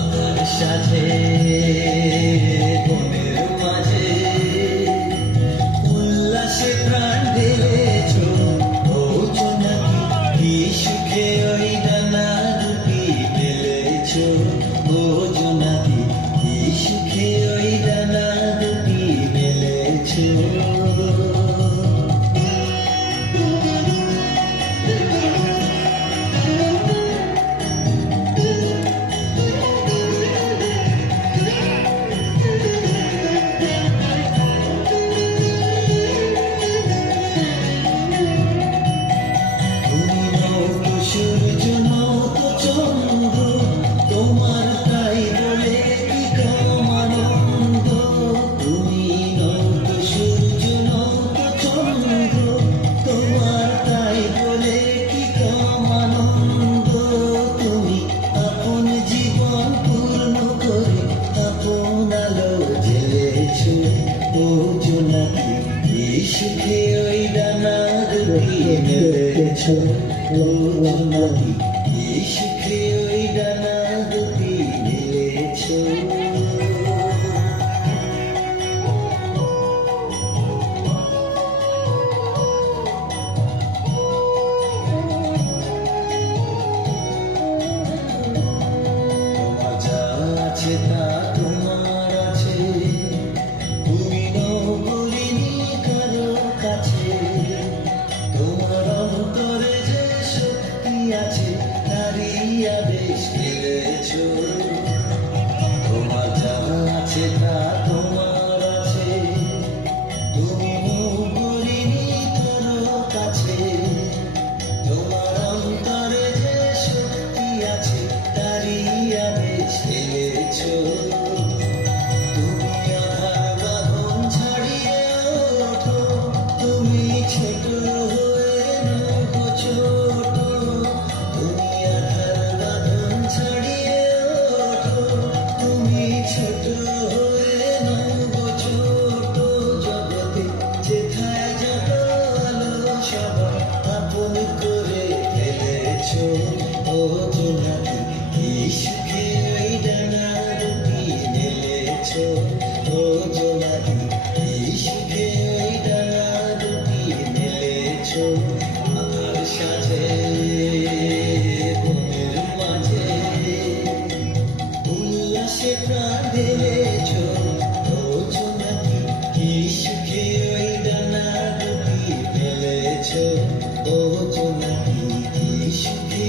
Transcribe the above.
আমার সাথে বনের মাঝে উল্লাসে প্রাণ ঢেলেছো। ও জোনাকি কি সুখে ওই ডানা দুটি মেলেছো। ও জোনাকি কি সুখে ওই ডানা দুটি মেলেছো। সুখে ওই ডানা দুটি মেলেছো। ও জোনাকি কি সুখে ওই ডানা দুটি মেলেছো। তোমার যা আছে তা তোমার আছে, তুমি নগরিনী কারো কাছে। তোমার অন্তরে যে শক্তি আছে তারই আদেশ পেলেছো। তোমার যা আছে তা তোমার আছে, তুমি নগরিনী কারো কাছে। তোমার অন্তরে যে শক্তি আছে তারই আদেশ পেলেছো। ছোট হয়ে নৌকো ছোট, তুমি আধার বাঁধন ছাড়িয়ে ওঠো। তুমি ছোট হয়ে নৌকো ছোট, জগতে যেথায় যত আলো সবাই আপন করে ফেলেছো। ও জোনাকি কি সুখে ওই ডানা দুটি মেলেছো। ও জোনাকি কি সুখে ওই ডানা আমার সাথে বনের মাঝে উল্লাসে প্রাণ ঢেলেছো। ও জোনাকি কি সুখে ওই ডানা দুটি মেলেছো। ও জোনাকি কি সুখে